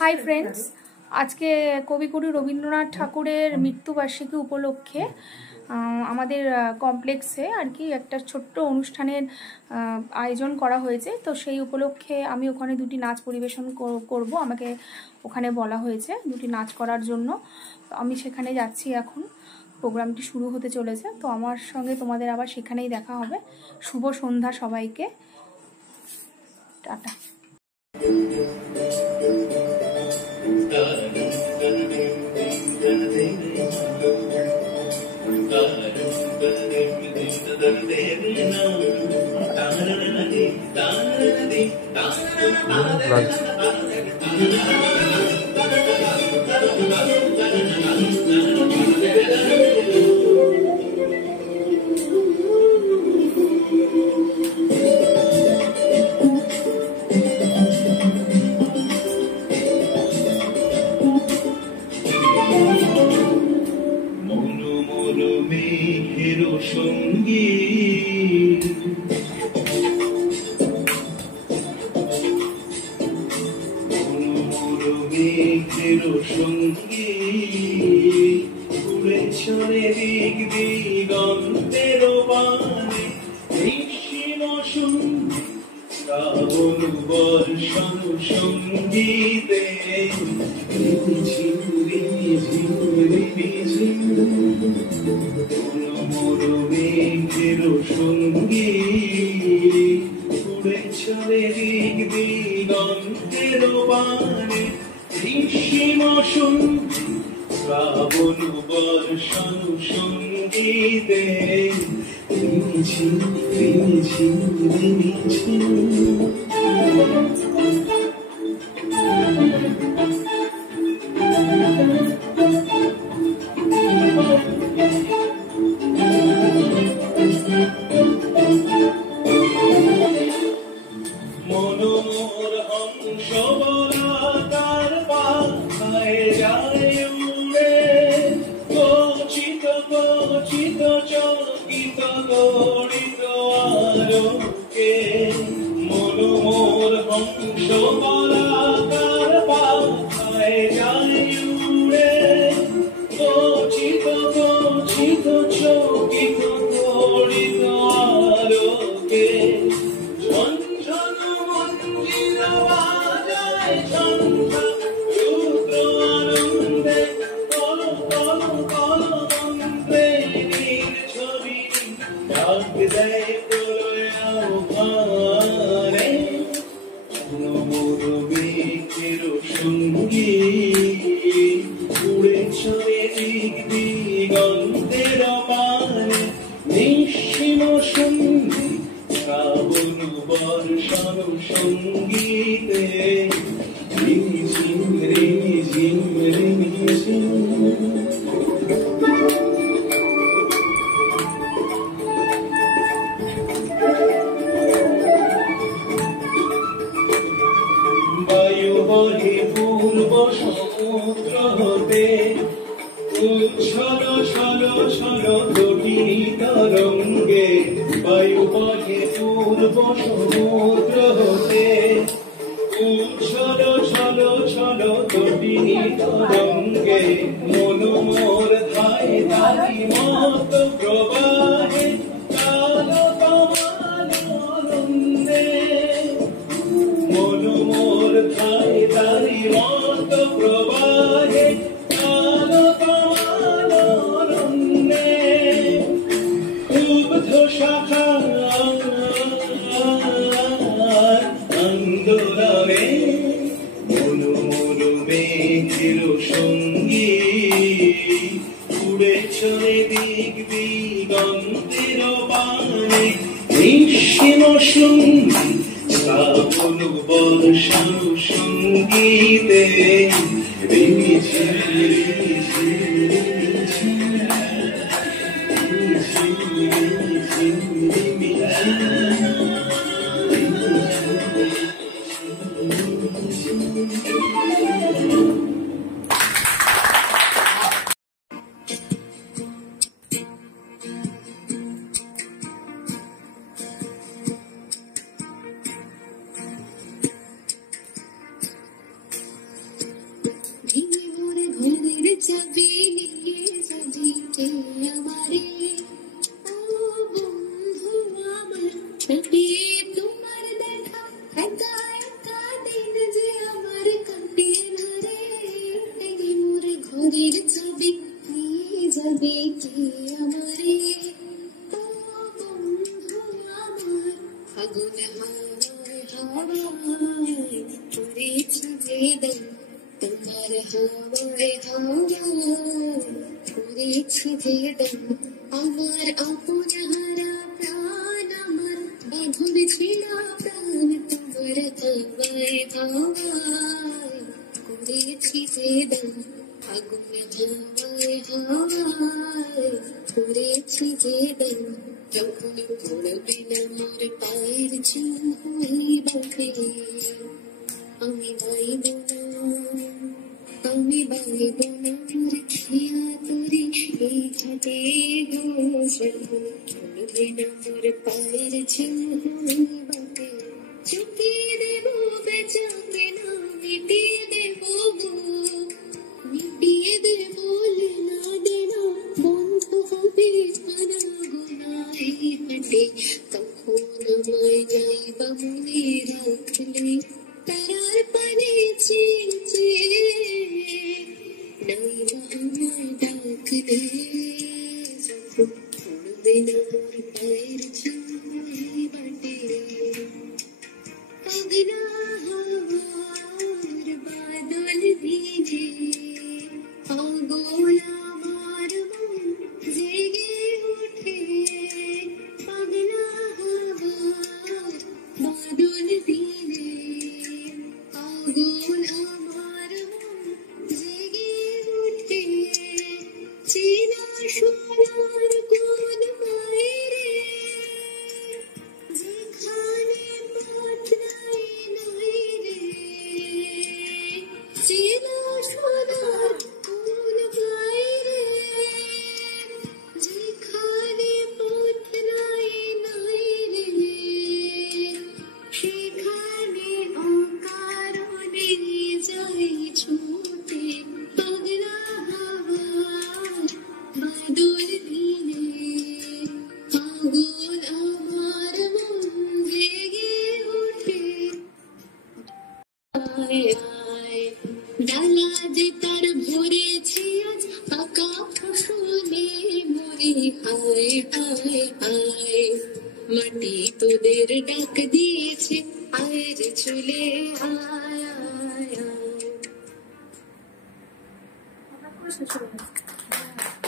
Hi friends, আজকে কবিগুরু রবীন্দ্রনাথ ঠাকুরের মৃত্যুবার্ষিকী উপলক্ষে আমাদের কমপ্লেক্সে আর কি একটা ছোট্ট অনুষ্ঠানের আয়োজন করা হয়েছে। তো সেই উপলক্ষে আমি ওখানে দুটি নাচ পরিবেশন করব। আমাকে ওখানে বলা হয়েছে দুটি নাচ করার জন্য। তো আমি সেখানে যাচ্ছি এখন। প্রোগ্রামটি শুরু হতে চলেছে, তো আমার সঙ্গে তোমাদের আবার সেখানেই দেখা হবে। শুভ সন্ধ্যা সবাইকে, টাটা। যাবে নিয়ে যাবি কে আমারে ও বন্ধু আমার ছবি তোমার দেখা একা একা দিন যে আমার কাটে না রে মোর ঘরের ছবি নিয়ে যাবে কে আমারে ও বন্ধু আমার আগুন হাওয়ায় হাওয়ায় পড়েছি যে দাম তোমার হাওয়ায় হাওয়ায় পড়েছি যে দাম আমার আপন হারা প্রাণ আমার বাঁধন ছিল প্রাণ তোমার হাওয়ায় হাওয়ায় পড়েছি যে দাম আগুন হাওয়ায় হাওয়ায় পড়েছি যে দাম যখন পড়বে না মোর পায়ের চিহ্ন হইবাকে আমি বাইব না রেখিয়া তোরে এই ঘাটে বসে পড়বে না মোর পায়ের চিহ্ন হইবাকে চুকিয়ে দেব বেচাকে না মিটিয়ে দেব মিটিয়ে দেব লেনা দেনা বন্ধ হবে খানা গোনায় হাটে তখন আমায় যাইবা মনে রাখলে তারার পানে চিনছে নাইবা আমায় ডাকলে যখন পড়বে না মোর পায়ের চিহ্ন বাটে পাগলা হাওয়ার বাদল ভিজে পাগল আমার মন জেগে ওঠে পাগলা হাওয়ার বাদল ভিজে পাগল আমার মন জেগে ওঠে চেনা সোনার কোন মায়েরে যেখানে পথ নাই নাই রে চেনা সোনার কোন মায়েরে যেখানে পথ নাই নাই রে সেখানে অকারণে যাই ছুটে পাগলা হাওয়ার বাদল দিনে পাগল আমার মন জেগে ওঠে আয় আয় ডালা যে তার ভরেছি আজ পাকা ফসলে মরে হায় হায় হায় মাটি তোদের ডাক দিয়েছে আয় রে চলে আয় আয় আয় শেষ হয়ে গেছে।